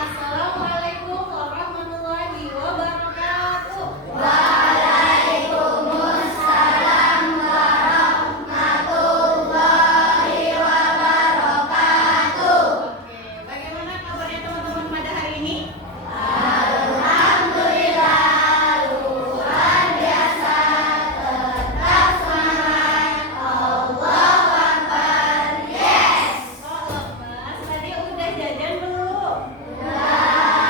Assalamualaikum warahmatullahi wabarakatuh. Waalaikumsalam warahmatullahi wabarakatuh. Oke, bagaimana kabarnya teman-teman pada hari ini? Alhamdulillah, luar biasa, tetap semangat. Allahu Akbar, yes. Oh, lepas. Tadi udah jajan belum? Udah.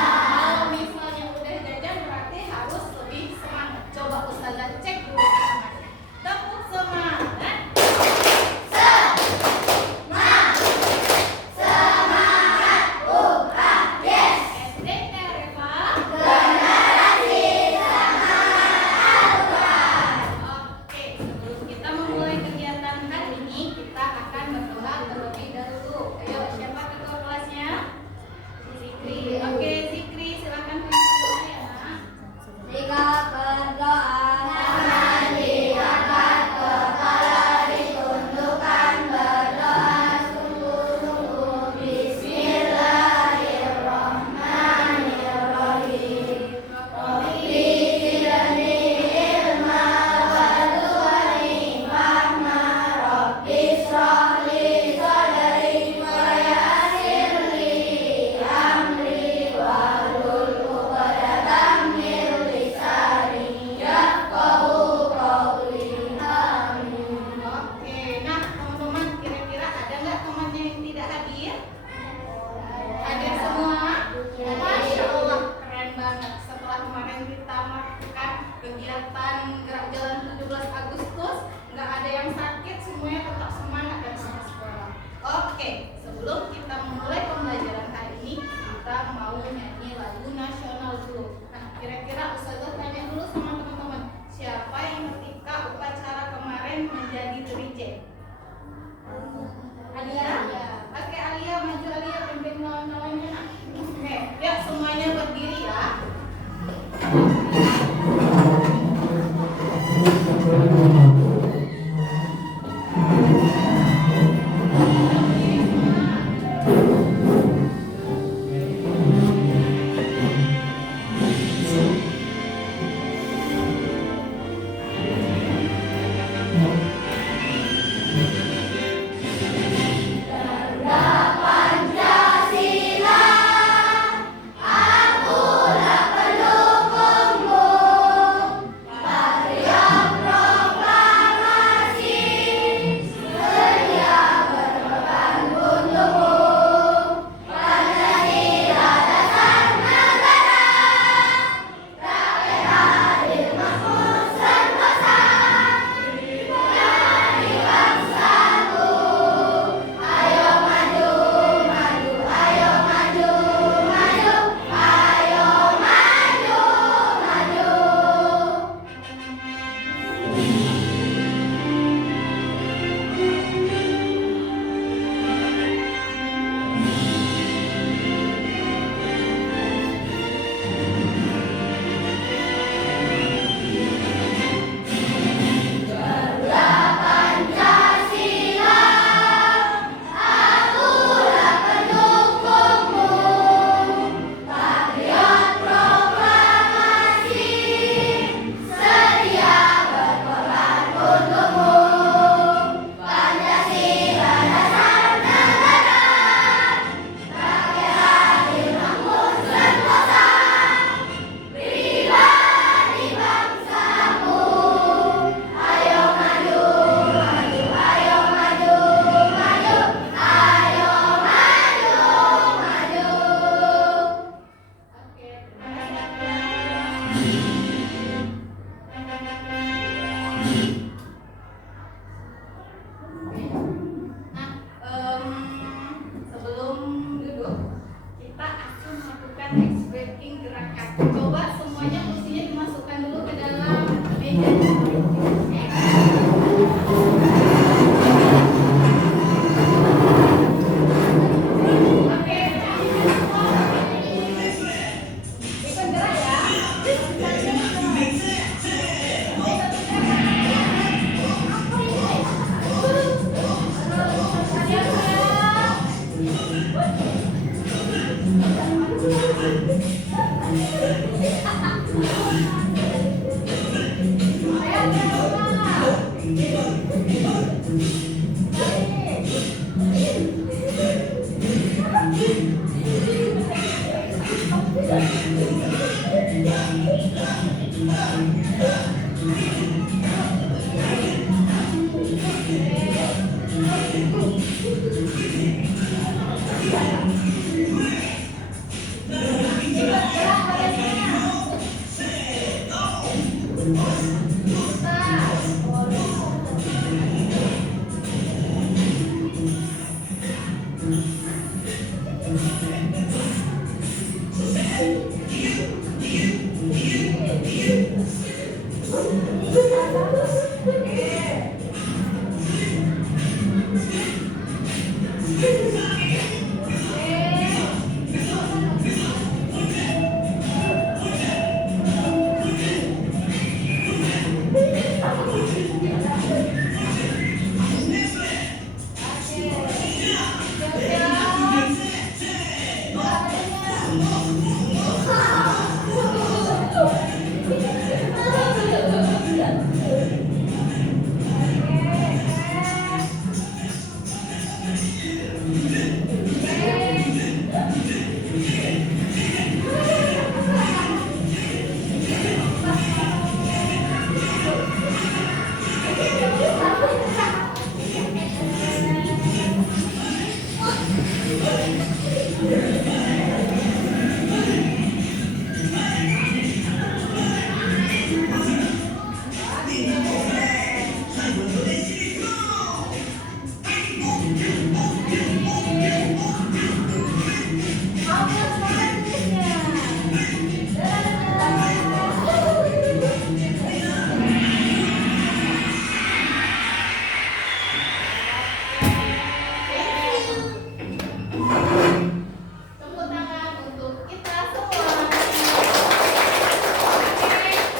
Tepuk tangan untuk kita semua.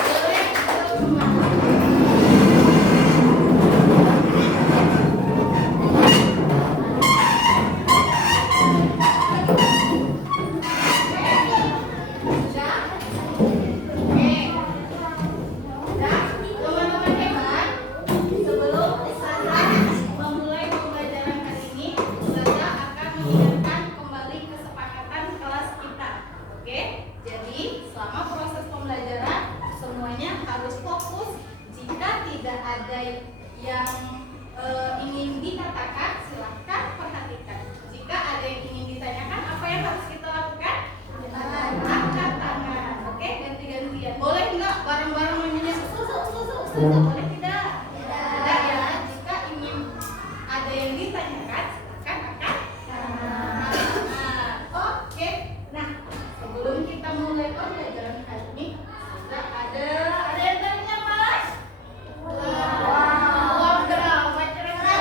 Boleh ke rumah. Teman-teman hebat, sebelum Ustazah memulai pembelajaran kali ini, Ustazah akan mengingatkan kembali kesepakatan kelas kita. Oke? Jadi, selama proses pembelajaran, semuanya harus fokus. Jika tidak ada yang ingin dikatakan, silahkan perhatikan. Jika ada yang ingin ditanyakan, apa yang harus kita lakukan? Angkat tangan. Oke? Ganti-gantian. Boleh nggak bareng-bareng nanya Ustazah, boleh tidak? Tidak ya. Jika ingin ada yang ditanyakan, silakan angkat tangan. Oke. Nah, sebelum kita mulai pembelajaran kali ini, ada yang tanya, Mas? Uang berapa kira-kira?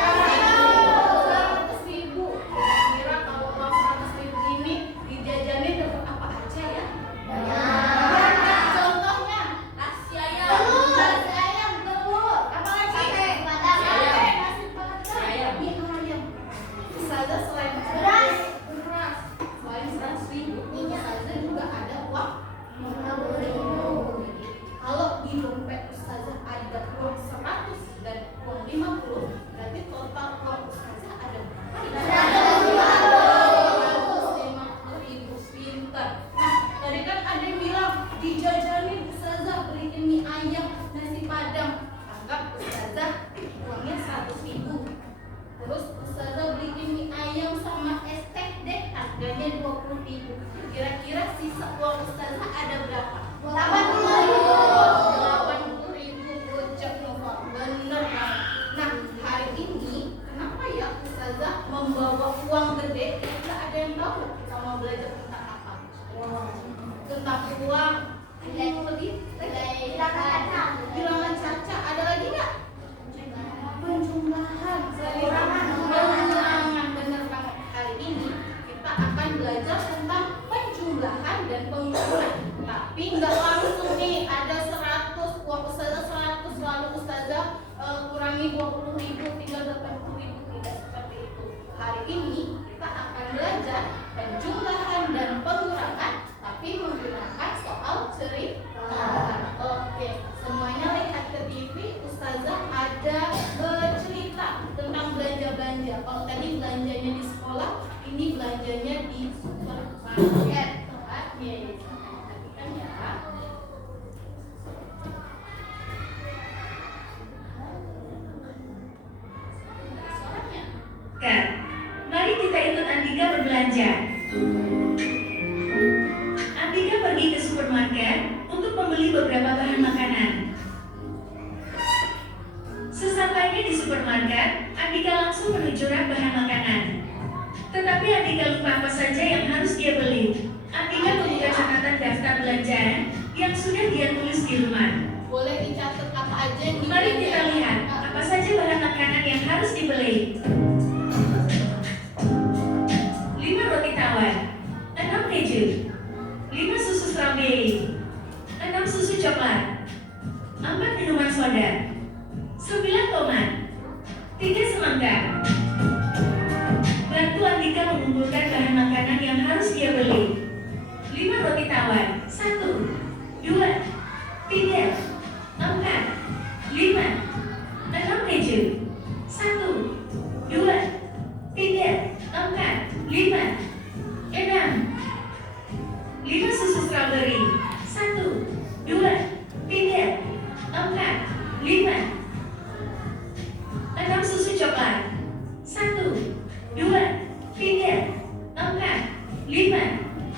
100.000. Kira-kira kalau uang 100.000 ini dijajanin dapat apa aja ya? Banyak. Contohnya nasi ayam, telur, apa lagi? Nasi padang, mie ayam. Ustazah selain beras, selain 100.000, Ustazah juga ada uang 50.000. Kalau di dompet Ustazah ada uang 100 dan uang 50, berarti total uang Ustazah ada berapa? 150.000. Pintar. Nah, tadi kan ada yang bilang dijajanin Ustazah beliin mie ayam, nasi padang. Anggap Ustazah uangnya 100.000. Terus Ustazah beliin mie ayam sama es teh deh, harganya 20.000. Kira-kira sisa uang Ustazah ada berapa? 80.000. Gojek Nova. Bener banget. Nah, hari ini kenapa ya Ustazah membawa uang gede? Kira-kira ada yang tahu kita mau belajar tentang apa? Tentang uang. Lebih bilangan caca. Ada lagi nggak? Penjumlahan. Pengulangan. Bener banget. Hari ini kita akan belajar tentang penjumlahan dan pengulangan. Tapi nggak langsung nih ada 100, uang Ustazah 100, lalu Ustazah kurangi 20.000, tinggal 80.000. Tidak seperti itu. Hari ini kita akan belajar penjumlahan dan pengurangan, tapi menggunakan belanja. Andika pergi ke supermarket untuk membeli beberapa bahan makanan. Sesampainya di supermarket, Andika langsung menuju rak bahan makanan. Tetapi Andika lupa apa saja yang harus dia beli. Andika membuka catatan daftar belanjaan yang sudah dia tulis di rumah. Boleh dicatat apa aja yang Mari kita lihat apa saja bahan makanan yang harus dibeli. 5 roti tawar, 6 keju, 5 susu strawberry, 6 susu coklat, 4 minuman soda, 9 tomat, 3 semangka. Bantu Andika mengumpulkan bahan makanan yang harus dia beli. 5 roti tawar, 1, 2, 3, 4, 5, 6 keju, 1, 2, 3, 4, 5, 6, 5 susu strawberry, 1, 2, 3, 4, 5, 6 susu coklat, 1, 2, 3, 4, 5,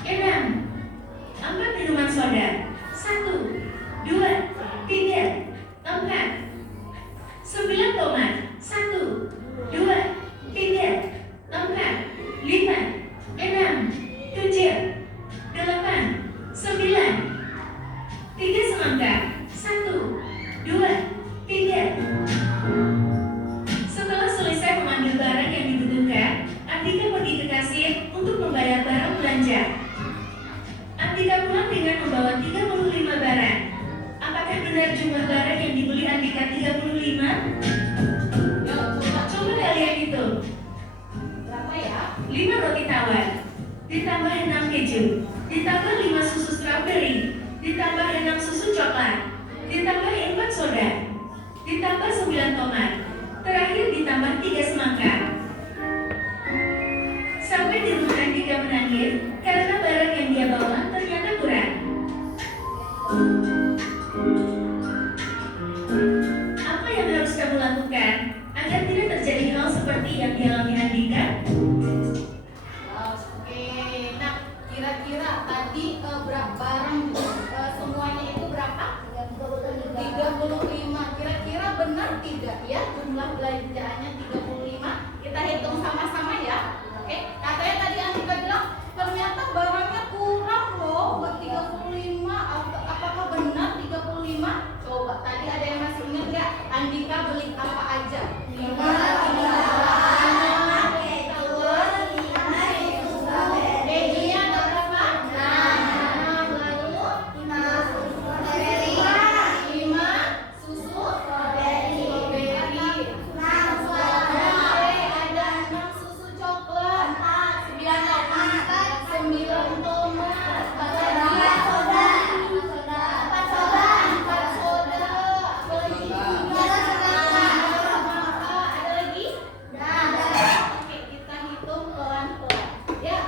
6, 4 minuman soda, 1, 2, 3, 4, 9 tomat, 1, 2, 3, 4, 5, 6, 7, 8, 9, 3 semangka, 1, 2, 3. Setelah selesai mengambil barang yang dibutuhkan, Andika pergi ke kasir untuk membayar barang belanja. Andika pulang dengan membawa 35 barang. Apakah benar jumlah barang yang dibeli Andika 35? Coba kalian hitung. berapa ya? 5 roti tawar, ditambah 6 keju, ditambah 5 susu strawberry, ditambah 6 susu coklat, ditambah 4 soda, ditambah 9 tomat, terakhir ditambah 3 semangka. Sampai di rumah Andika menangis karena barang yang dia bawa ternyata kurang. Apa yang harus kamu lakukan agar tidak terjadi hal seperti yang dialami Andika? Oke, nah kira-kira tadi berapa barang semuanya itu berapa? 35. Kira-kira benar tidak ya jumlah belanjaannya 35? Kita hitung sama-sama ya. Oke, katanya tadi Andika bilang ternyata barangnya kurang loh, 35. Apakah benar 35? Coba tadi ada yang masih ingat nggak? Andika beli apa aja? 5 kejunya ada berapa? 6. Lalu 5 susu strawberry. Ada 6 susu coklat. 9 tomat. 4 soda. Apa lagi? Ada lagi? Oke, kita hitung pelan-pelan. Ya.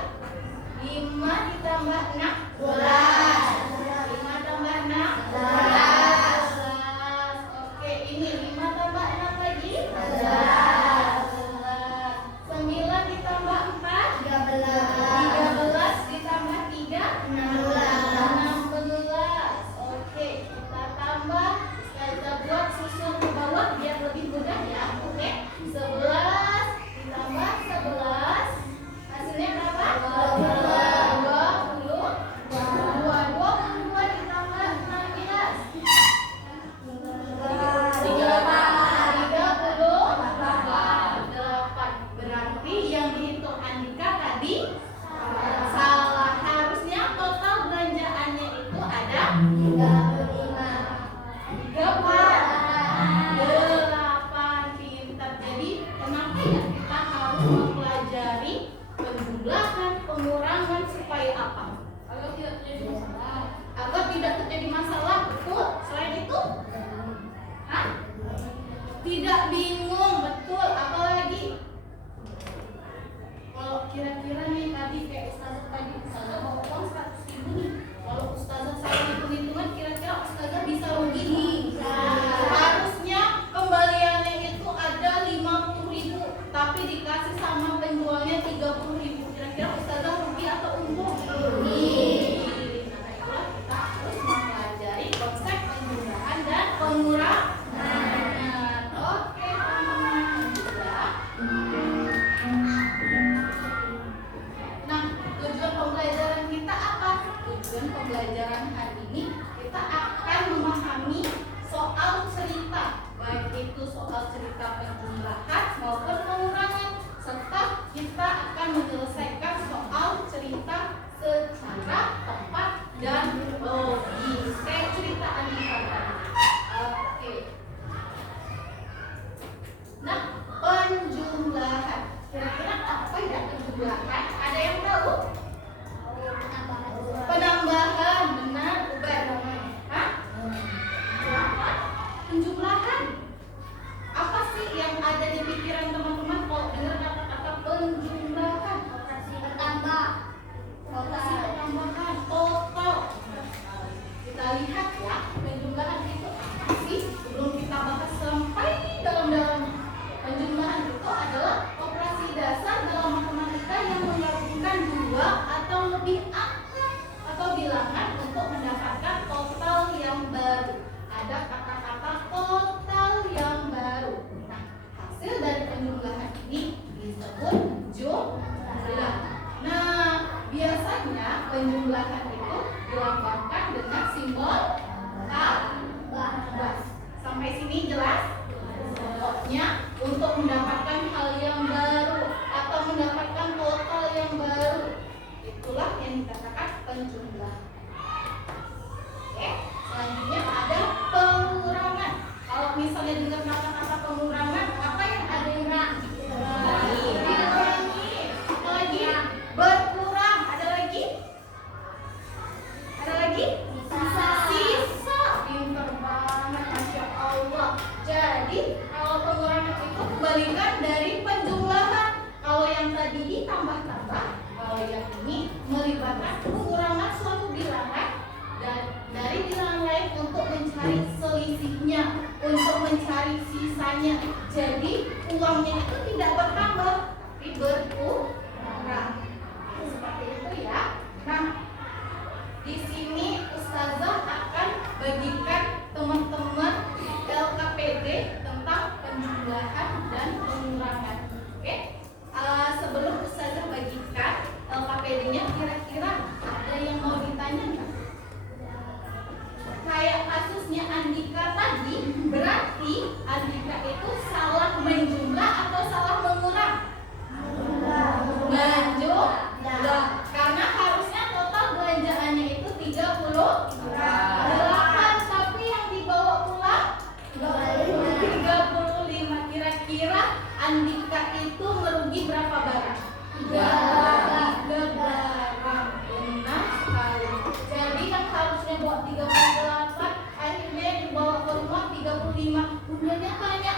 5 ditambah 6 12. 5 tambah 6 11. Oke, ini 5 tambah 6 lagi 11. 9 ditambah 4 13 ditambah 3 16. Oke, kita tambah. Kita buat susun ke bawah biar lebih mudah ya. Oke, 11 ditambah 11 hasilnya berapa? 22 ditambah 16 38. Berarti yang dihitung Andika tadi salah. Harusnya total belanjaannya itu ada 38. Pintar. Jadi kenapa ya kita harus mempelajari penjumlahan, pengurangan supaya apa? Agar tidak terjadi masalah. Betul. Selain itu, tidak bingung. Betul. Apalagi kalau kira-kira nih tadi kayak Ustazah tadi, Ustazah mau uang 100.000 nih. Kalau Ustazah salah hitung-hitungan, kira-kira Ustazah bisa rugi nih. Harusnya kembaliannya itu ada 50.000, tapi dikasih sama penjualnya 30.000. Kira-kira Ustazah penjumlahan itu dilambangkan dengan simbol bas. Sampai sini jelas? Pokoknya untuk mendapatkan hal yang baru atau mendapatkan total yang baru, itulah yang dikatakan penjumlahan. Oke, selanjutnya ada pengurangan. Kalau misalnya dengar kata-kata pengurangan, apa yang ada yang dikurangi? Apa lagi? Berkurang. Ada lagi? Ada lagi? Sisa. Pinter banget, Masya Allah. Jadi kalau pengurangan itu kebalikan dari penjumlahan. Kalau yang tadi ditambah-tambah, kalau yang ini melibatkan pengurangan suatu bilangan dan dari bilangan lain untuk mencari selisihnya, untuk mencari sisanya. Jadi uangnya itu tidak bertambah, tapi berkurang. Seperti itu ya. Nah, di sini Ustazah akan bagikan teman-teman LKPD tentang penjumlahan dan pengurangan. Oke? Sebelum Ustazah bagikan LKPD-nya, kira-kira ada yang mau ditanya nggak? Kayak kasusnya Andika tadi, berarti Andika itu salah menjumlah atau salah mengurang? Menjumlah. Karena harusnya total belanjaannya itu 38, tapi yang dibawa pulang 35. Kira-kira Andika itu merugi berapa barang? 3 barang. Benar sekali. Jadi yang harusnya bawa 38, akhirnya dibawa ke rumah 35. Bundanya tanya,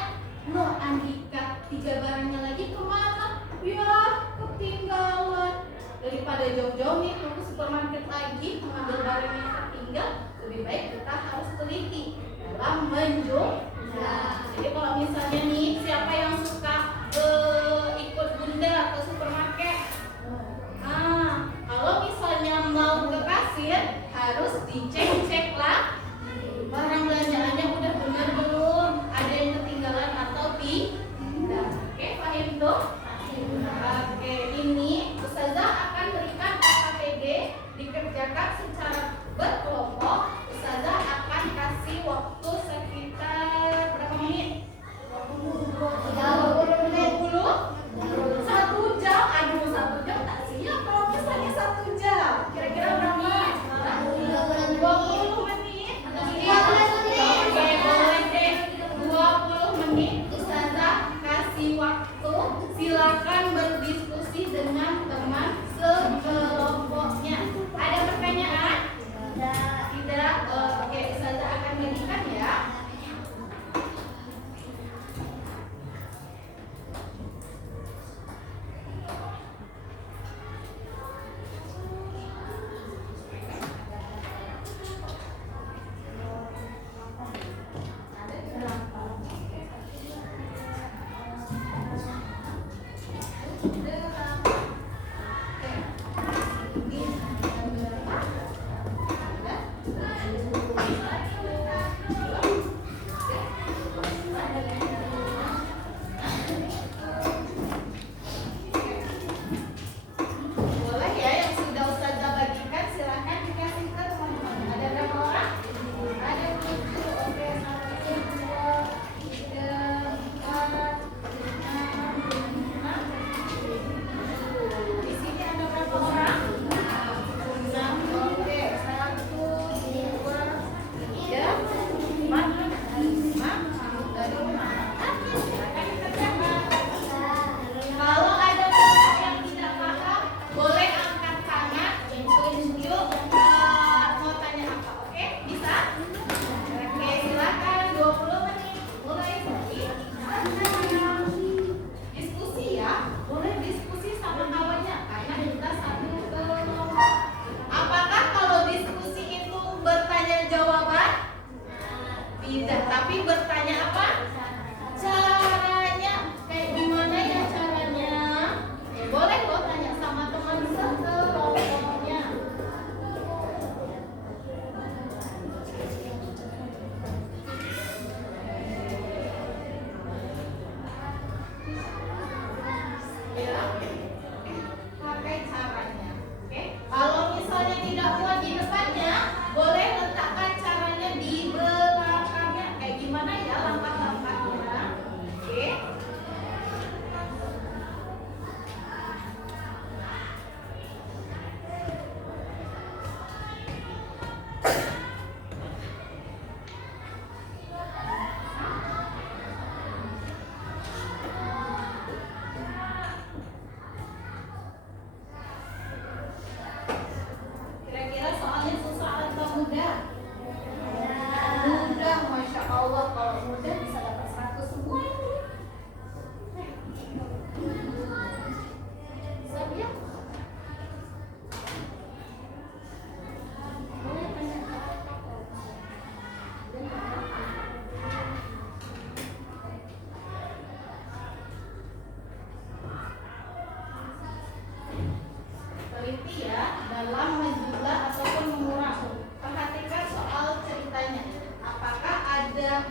loh Andika, 3 barangnya lagi kemana? Ya ketinggalan. Daripada jauh-jauh nih ke supermarket lagi mengambil barang yang tertinggal, lebih baik kita harus teliti dalam menjumlah. Jadi kalau misalnya nih, siapa yang suka ikut bunda ke supermarket? Nah, kalau misalnya mau ke kasir, harus dicek lah barang belanjaannya udah benar belum, ada yang ketinggalan atau tidak. Oke, paham tuh? Oke, ini Ustazah akan berikan LKPD dikerjakan secara berkelompok. Ustazah akan kasih waktu sekitar berapa menit? 30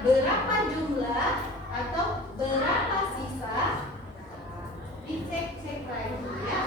berapa jumlah atau berapa sisa, dicek lagi ya.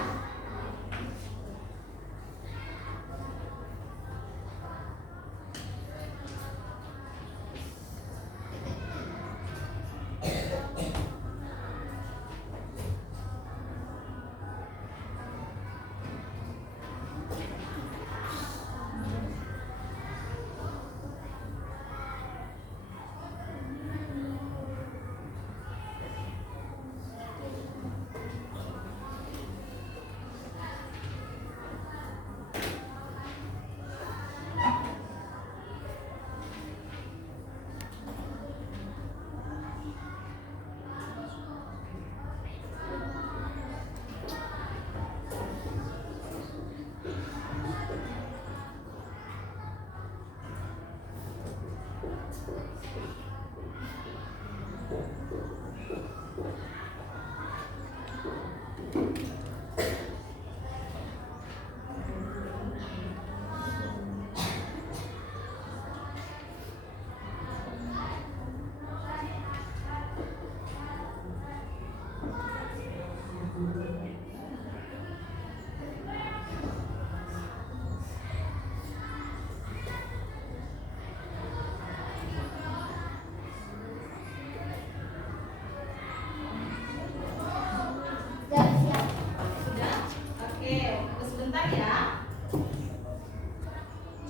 Sudah? Oke, tunggu sebentar ya.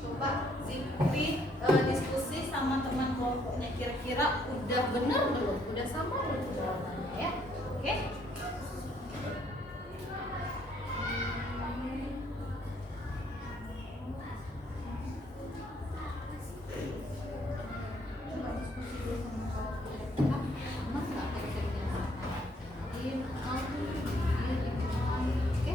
Coba Zikri diskusi sama teman kelompoknya, kira-kira udah benar belum? Udah sama belum jawabannya ya? Oke? Coba diskusi dulu sama kelompoknya. Sama nggak kira-kira? Oke?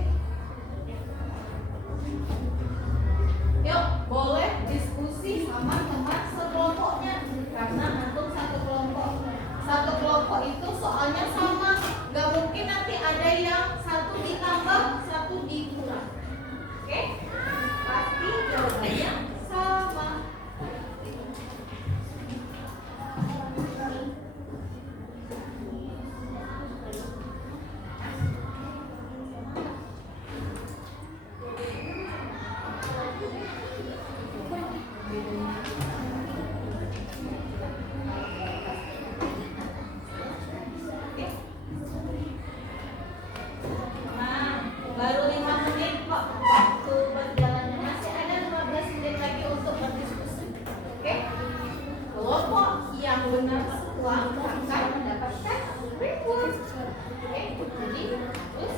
Yuk, boleh diskusi sama teman sekelompoknya, karena antum satu kelompok. Satu kelompok itu soalnya sama, nggak mungkin nanti ada yang satu ditambah, satu dikurang. Oke? Pasti jawabannya sama. Nah, baru 5 menit kok waktu berjalannya, masih ada 15 menit lagi untuk berdiskusi. Oke? Kelompok yang benar uang akan mendapatkan reward. Oke? Jadi terus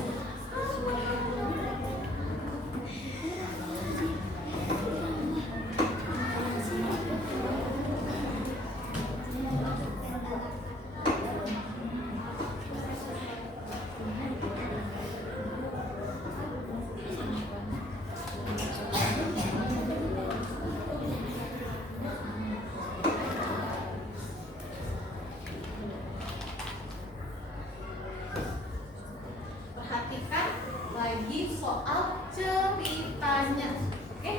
perhatikan lagi soal ceritanya. Oke?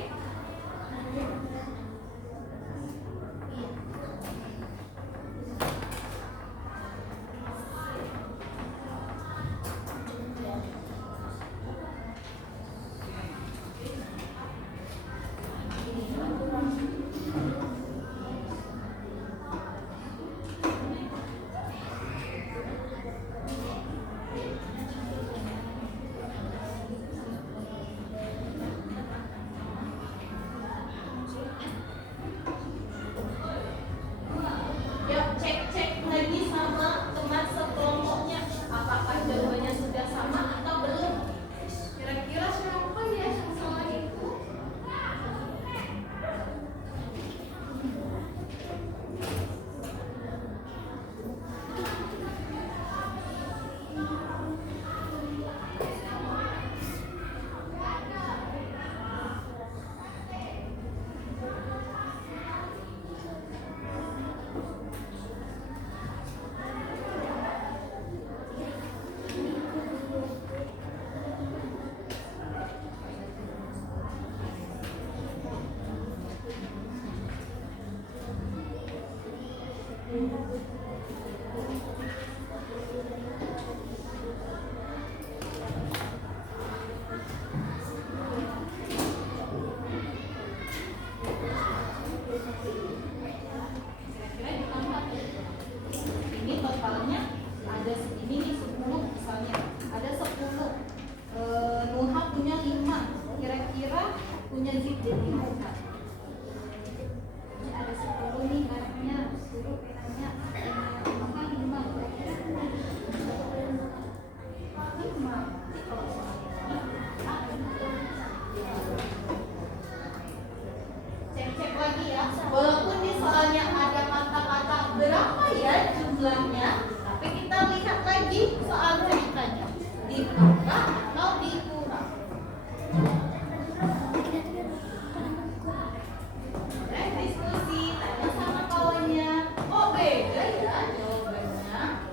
soalnya ada kata-kata berapa ya jumlahnya, tapi kita lihat lagi soal ceritanya, ditambah atau dikurang. Diskusi, tanya sama kawannya. Oh beda ya jawabannya.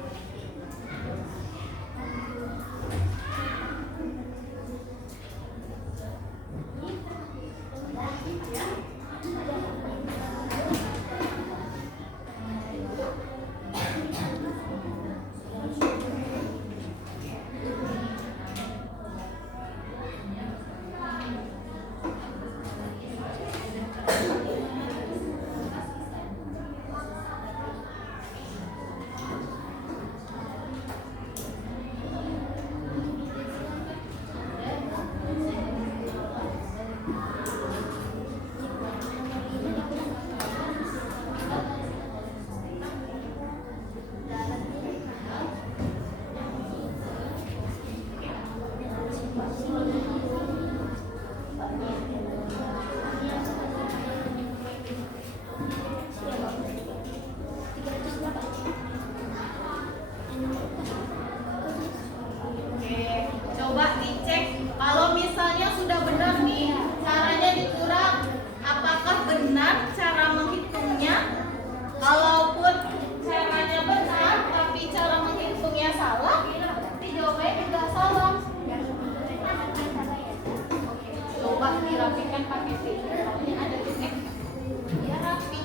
Oke, coba dicek kalau misalnya sudah benar nih caranya dikurang, apakah benar cara menghitungnya? Kalaupun caranya benar tapi cara menghitungnya salah, berarti jawabannya juga salah. Oke, coba dirapikan pakai tiket. Ini ada tiket, dia rapi.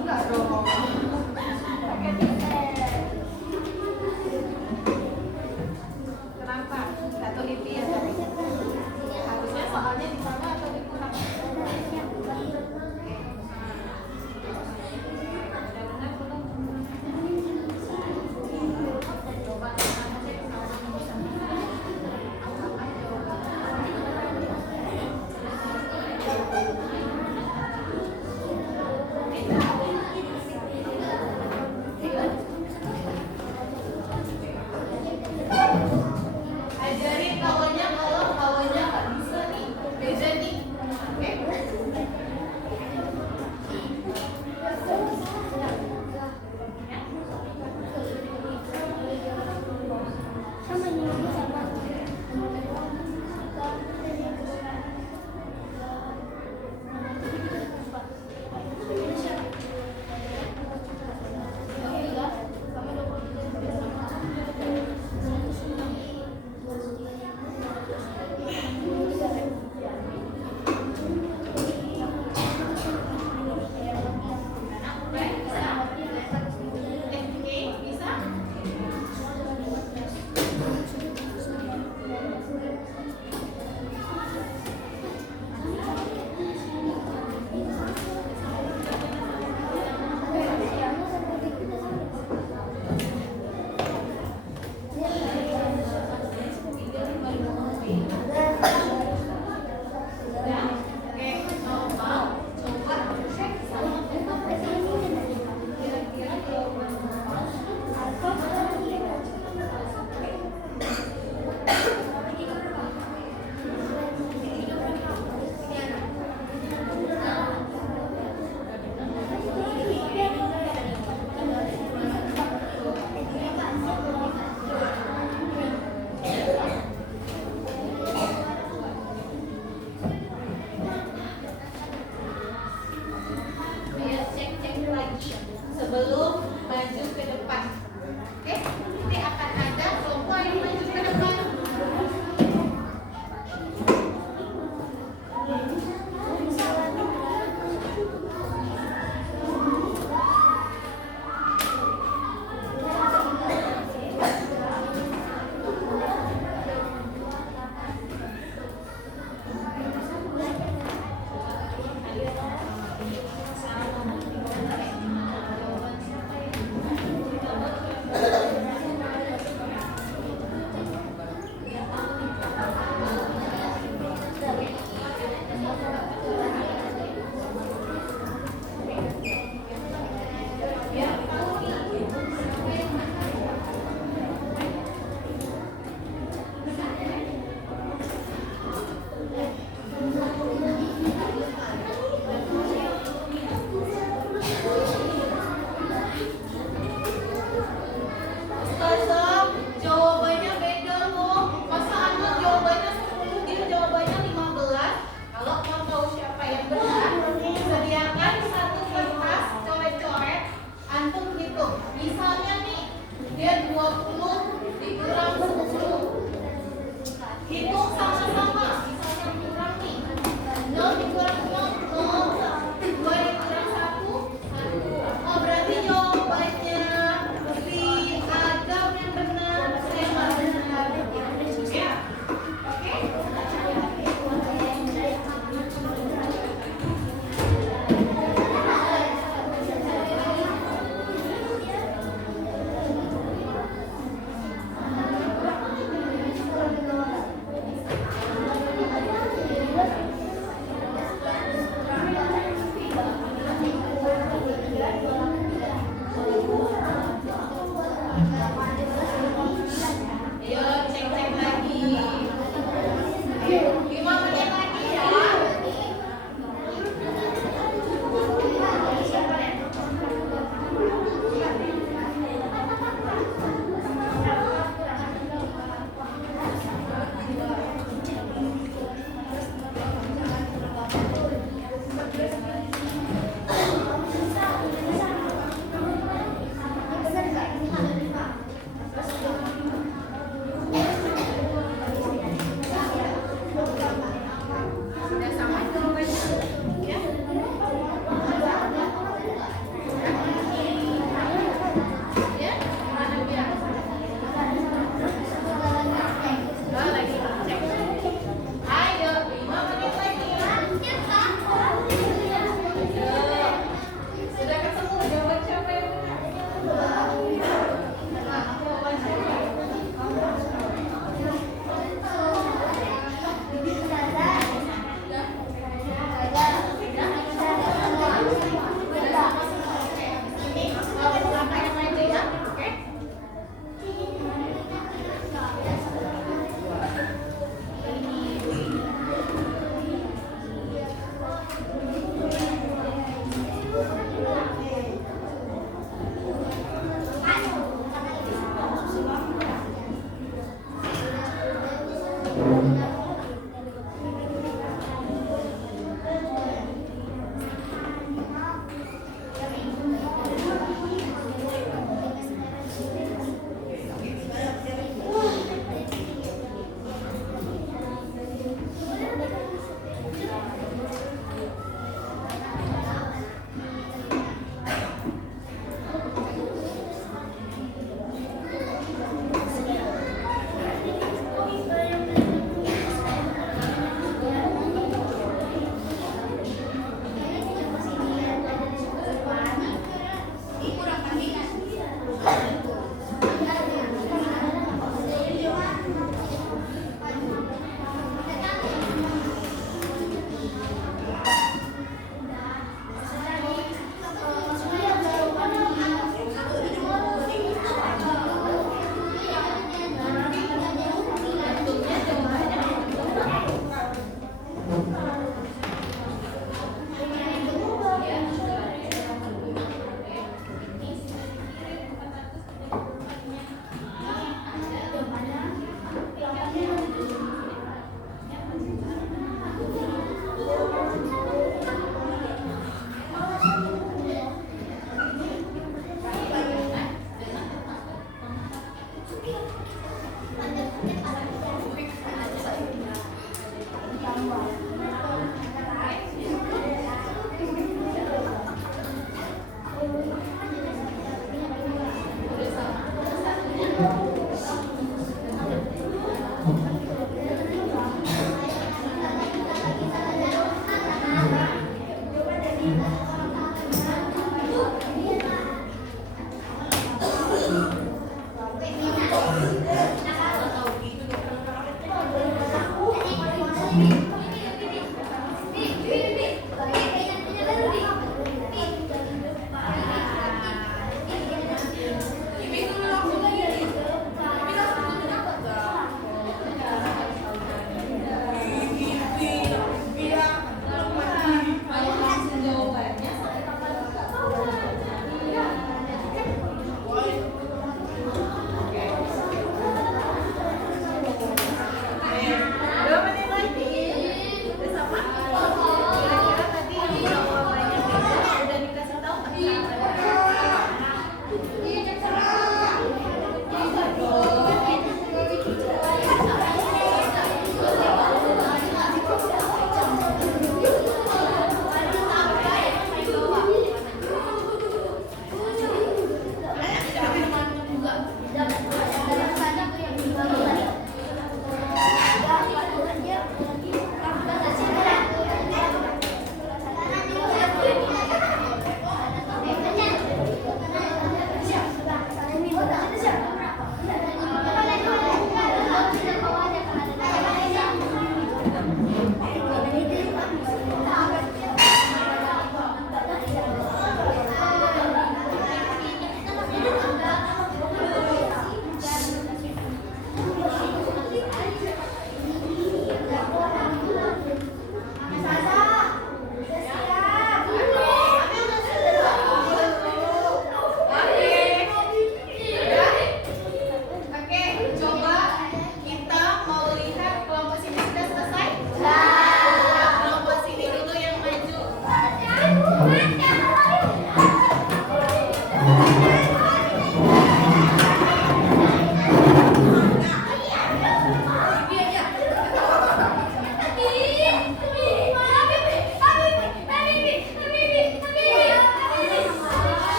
Enggak dong. Pakai tiket. Kenapa? Nggak teliti ya tadi? Harusnya soalnya ditambah atau dikurang? Oke. Udah benar belum? Coba kita cek sama sama. Apakah jawabannya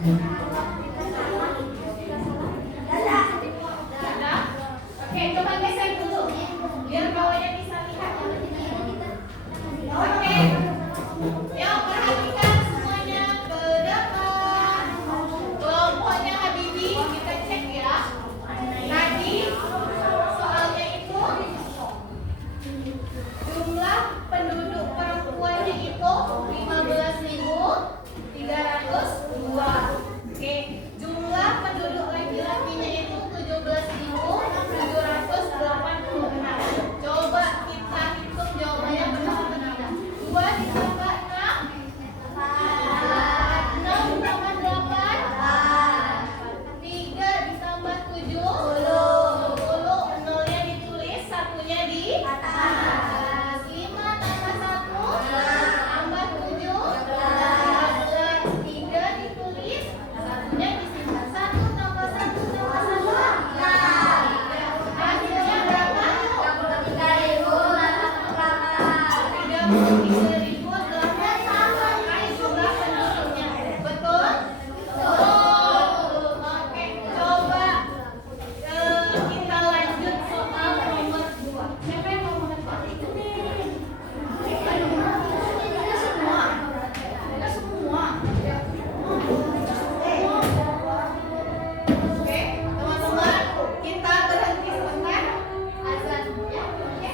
Ada? Oke, coba geser dulu biar kawannya bisa lihat. Oke. Yuk perhatikan semuanya ke depan. Kelompoknya Habibi kita cek ya. Tadi soalnya itu jumlah penduduk perempuannya itu 15.302. Oke, jumlah penduduk laki-lakinya itu 17.786. Coba kita hitung jawabannya benar benar. 2 ditambah 6 6 tambah 8 3 ditambah 7 10. Nolnya ditulis, satunya di atas. 5 tambah 1 tambah 7 14. 3 ditulis, satunya disimpan. 1 tambah 1 tambah 1 hasilnya berapa? 33.800 jumlah penduduknya. Betul? Oke, coba kita lanjut soal nomor 2. Siapa yang mau nomor 2? Oke, teman-teman, kita berhenti sebentar. Azan ya. Oke.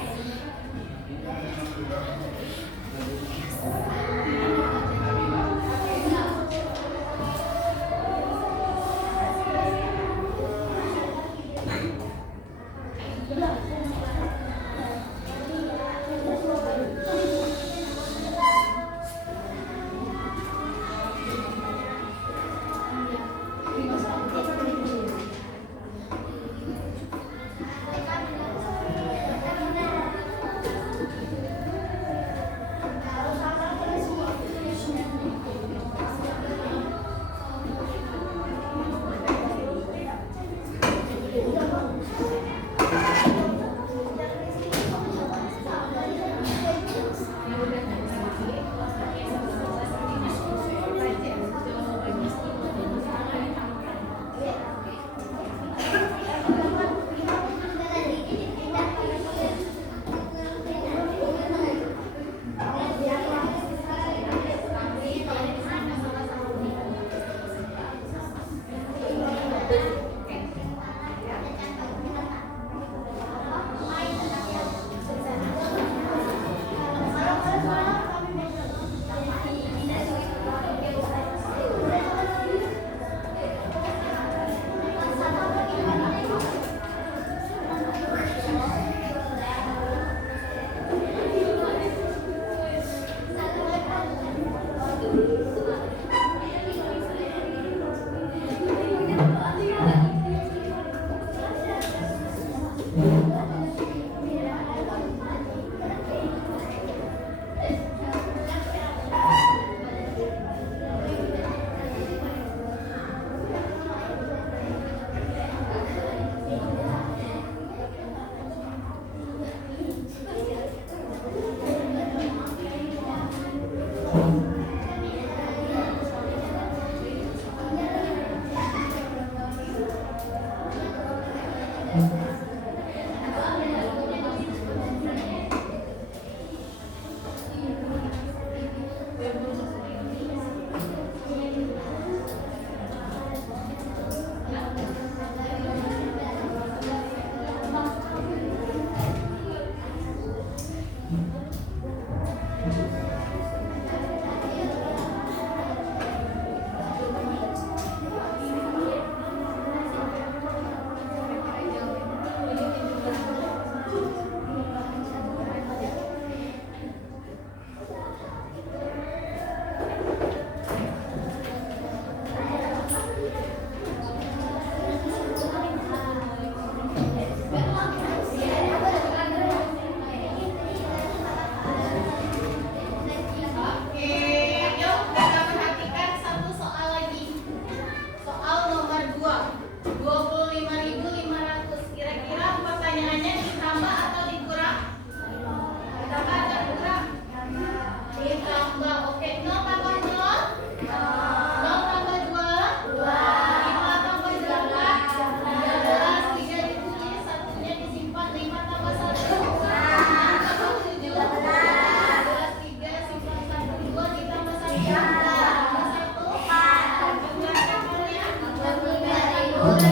Oke,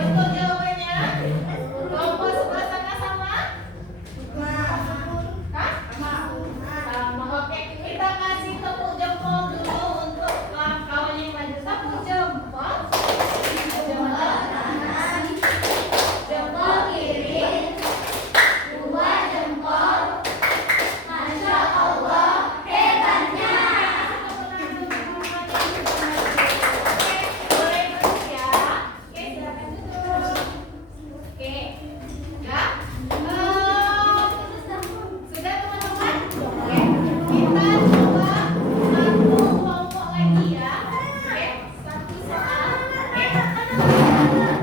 betul jawabannya. Kelompok sebelah sana sama? Hah? Sama. Oke, kita kasih tepuk jempol dulu untuk kawan yang maju. Tepuk jempol. Jempol kiri, dua jempol. Masya Allah, hebatnya. Boleh duduk ya. Oke, silakan duduk. Oke, ya. Sudah teman-teman? Oke, kita coba satu kelompok lagi ya. Oke, satu soal. Oke.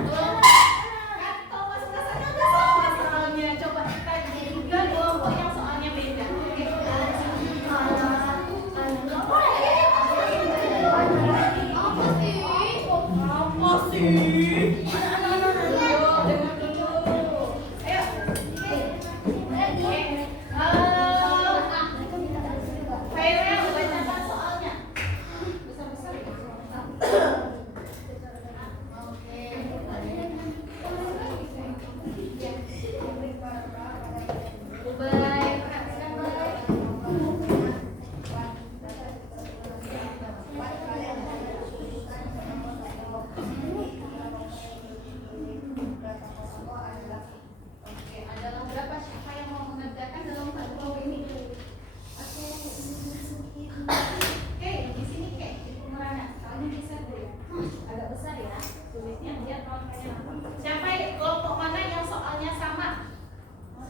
Kelompok sebelah sana udah sama soalnya. Coba kita juga kelompok yang soalnya beda. Oke. Apa sih? Ayo, dengar dulu. Ayo. Khairil, bacakan soalnya. Besar-besar ya. Oke. Ubay, perhatikan Ubay. Oke, adalah berapa siapa yang mau mengerjakan dalam satu kelompok ini? Oke, di sini Kek, di pemerangan. Soalnya bisa dulu. Agak besar ya. Tulisnya biar kawan-kawannya nampak. Siapa kelompok mana yang soalnya sama?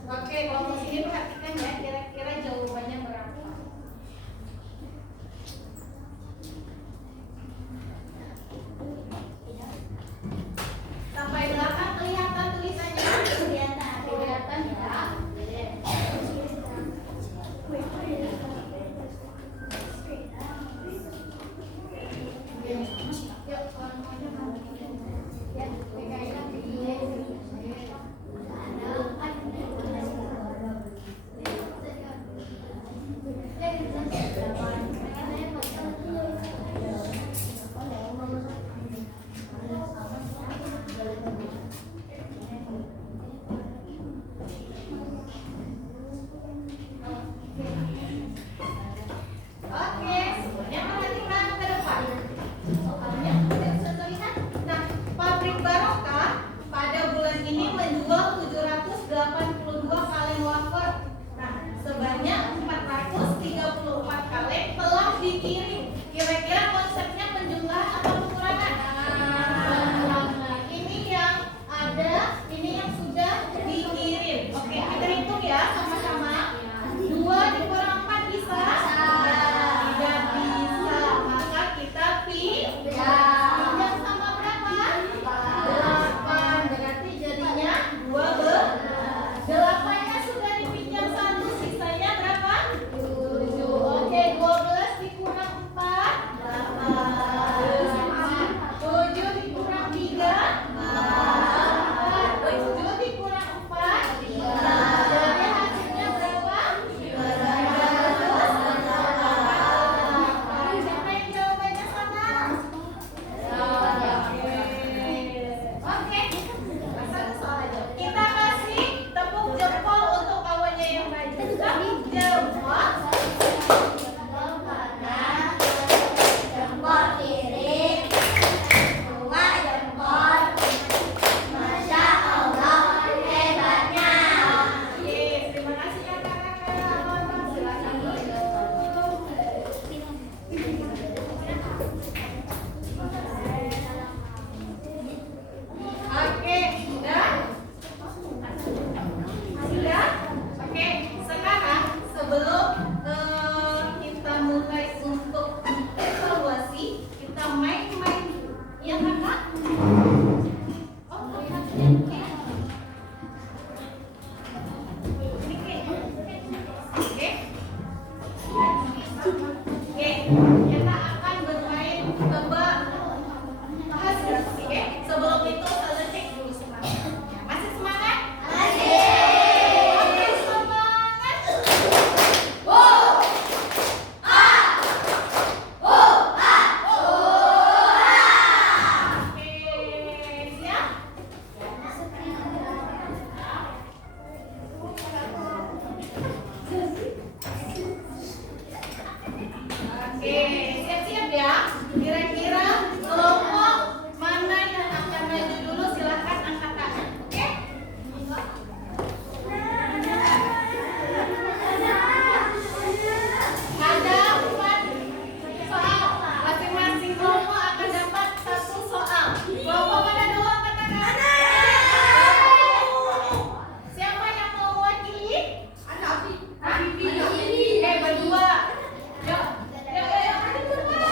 Oke, kelompok sini perhatikan ya, kira-kira jawabannya berapa? Sampai belakang kelihatan tulisannya? Kelihatan ya. Yuk, kawan-kawannya mau. Ya, PKI. ya. Kira-kira kelompok mana yang akan maju dulu? Silahkan angkat tangan. Oke? Ada 4 soal. Masing-masing kelompok akan dapat 1 soal. Kelompok mana dulu angkat tangan? Siapa yang mau mewakili? Berdua. Yuk, yuk, yuk, yuk. Berdua.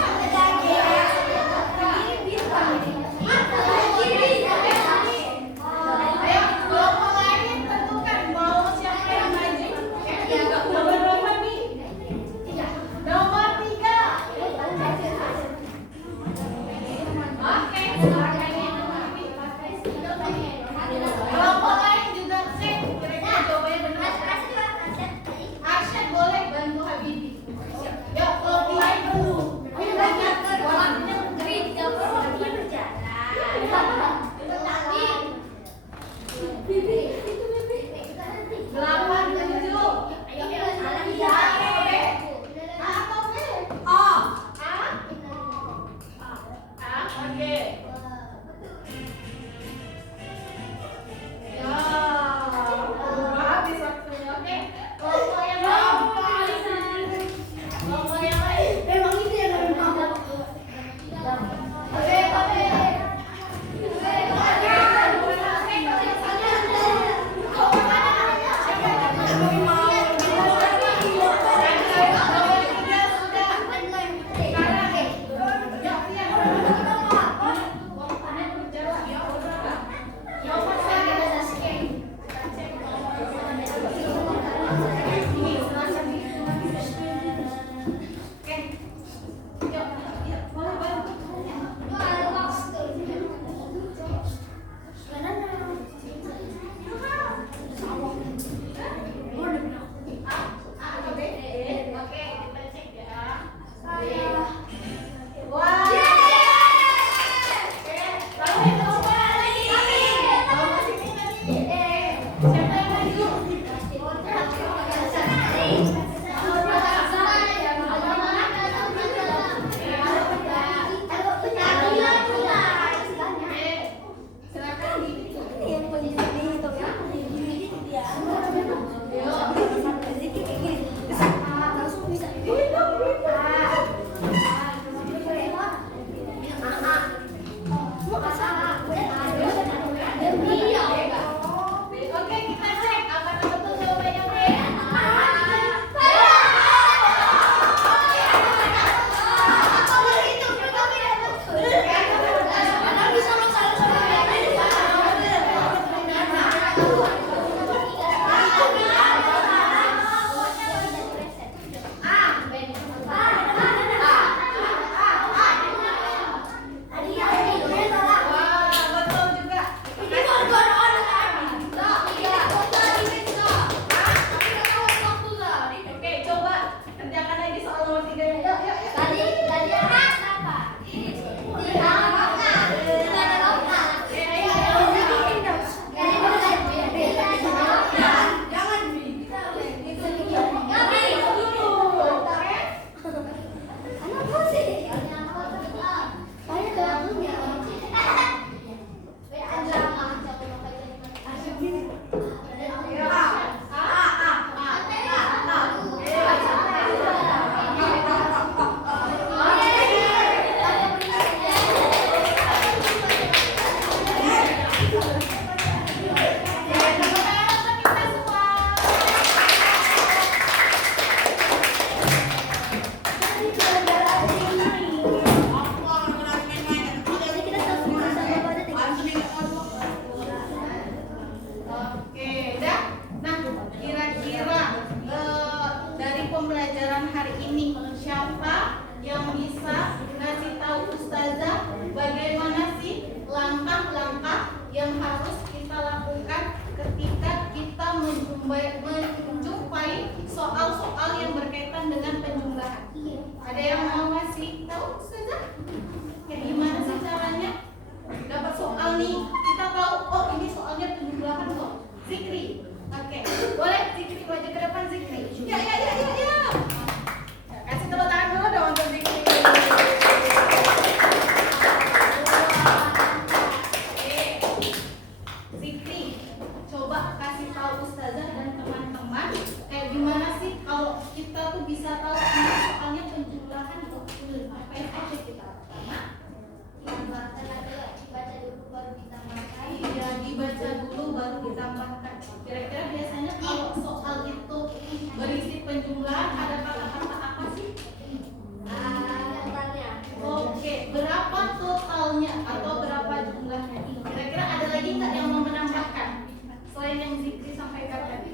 atau berapa jumlahnya? Kira-kira ada lagi nggak yang mau menambahkan selain yang Zikri sampaikan tadi?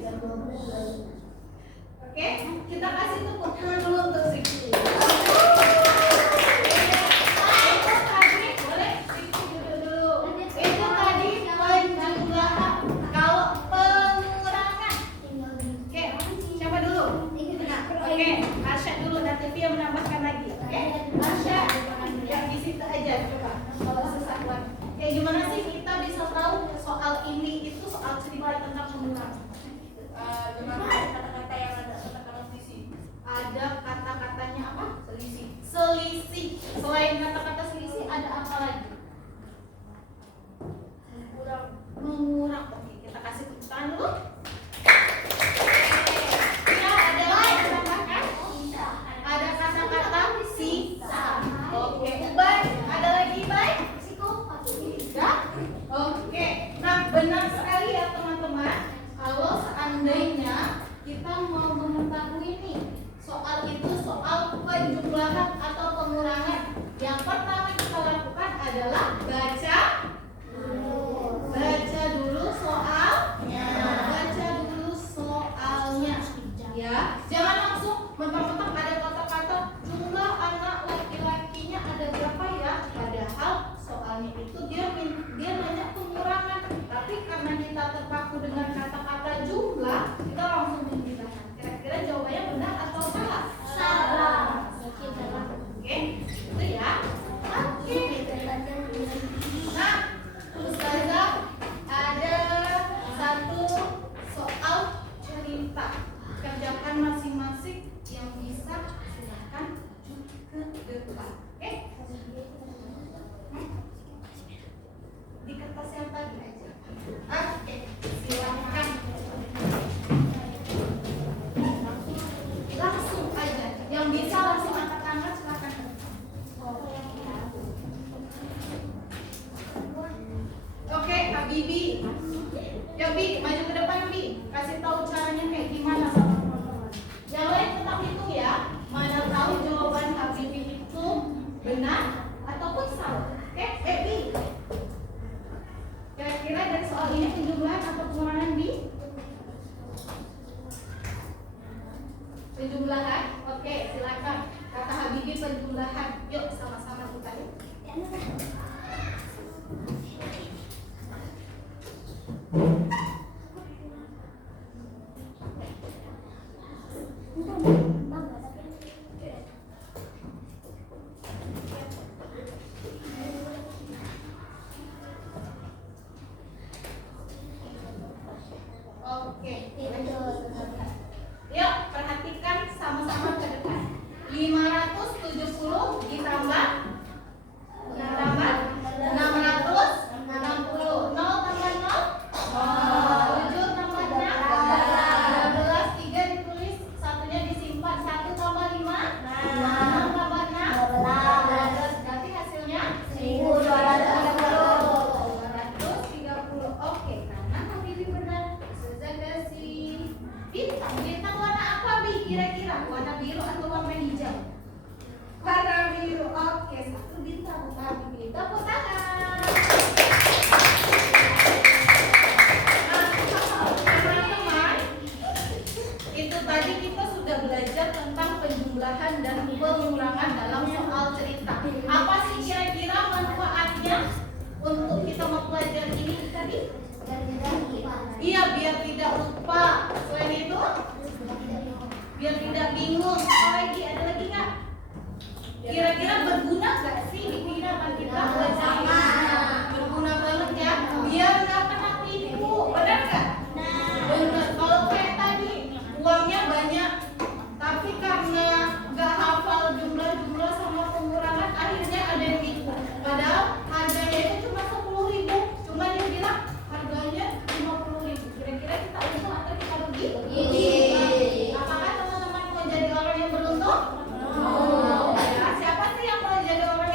Oke, kita kasih tepuk tangan dulu untuk Zikri. Itu tadi boleh Zikri dulu. Itu tadi penjumlahan. Kalau pengurangan, oke, siapa dulu? Oke, Arsya dulu, nanti dia menambahkan lagi. Oke, Arsya, yang di situ aja coba. Kalau sesaat kayak gimana sih kita bisa tahu soal ini itu soal cerita tentang pengurangan? Dengan kata-kata yang ada kata-kata selisih. Ada kata-katanya apa? Selisih. Selain kata-kata selisih ada apa lagi? Mengurang. Oke, kita kasih tepuk tangan dulu. Ya, ada yang menambahkan? Ada kata-kata sisa. Oke, Ubay. Ada lagi, Bay? Ya? Oke. Nah, benar sekali ya teman-teman. Kalau seandainya kita mau mengetahui nih soal itu, soal penjumlahan atau pengurangan, yang pertama kita lakukan adalah baca dulu soalnya. Baca dulu soalnya. Ya, jangan langsung mentang-mentang ada kata-kata jumlah anak laki-lakinya ada berapa ya, padahal soalnya itu dia nanya pengurangan, tapi karena kita terpaku dengan kata-kata jumlah, kita langsung memindahkan. Kira-kira jawabannya benar atau salah? Salah. Oke, itu ya. Oke. Nah, Ustazah ada satu soal cerita. Kerjakan masing-masing yang bisa silakan ke depan. Oke? Di kertas yang tadi aja. Oke, silakan. Langsung aja. Yang bisa langsung angkat tangan silakan. Oke, Kak Bibi. Ya Bi, maju ke depan Bi. Kasih tahu caranya kayak gimana sama teman-teman. Yang lain tetap hitung ya. Mana tahu jawaban Kak Bibi itu benar ataupun salah. Oke, Bi. Kira-kira dari soal ini penjumlahan atau pengurangan Bi? Penjumlahan. Oke, silakan. Kata Habibie penjumlahan. Yuk sama-sama kita yuk. Oke. Yuk, perhatikan sama-sama ke depan. 570 ditambah 660. 0 tambah 0? 7 tambah 6? 12. 3 ditulis, satunya disimpan. 1 tambah 5? 6 tambah 6? 12. Berarti hasilnya 1230. Oke, karena Habibie benar. Ustazah kasih bintang. Bintang warna apa Bi? Kira-kira warna biru atau warna hijau? Warna biru. Oke, satu bintang untuk Habibie. Tepuk tangan. Nah, teman-teman, itu tadi kita sudah belajar tentang penjumlahan dan pengurangan dalam soal cerita. Apa sih kira-kira manfaatnya untuk kita mempelajari ini tadi? Iya, biar tidak lupa. Selain itu, biar tidak bingung. Apa lagi? Ada lagi nggak? Kira-kira berguna nggak sih di kehidupan kita belajar ini? Berguna banget ya. Biar nggak kena tipu. Benar nggak? Benar. Kalau kayak tadi uangnya banyak, tapi karena nggak hafal jumlah-jumlah sama pengurangan, akhirnya ada yang tipu. Padahal harganya itu cuma 10.000, cuma dia bilang harganya 50.000. Kira-kira kita untung atau kita rugi? Apakah teman-teman mau jadi orang yang beruntung? Ya, siapa sih yang mau jadi orang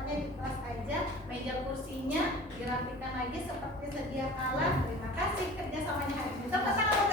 tempatnya di kelas aja, meja kursinya dirapikan lagi seperti sedia kala. Terima kasih kerjasamanya hari ini. Tepuk tangan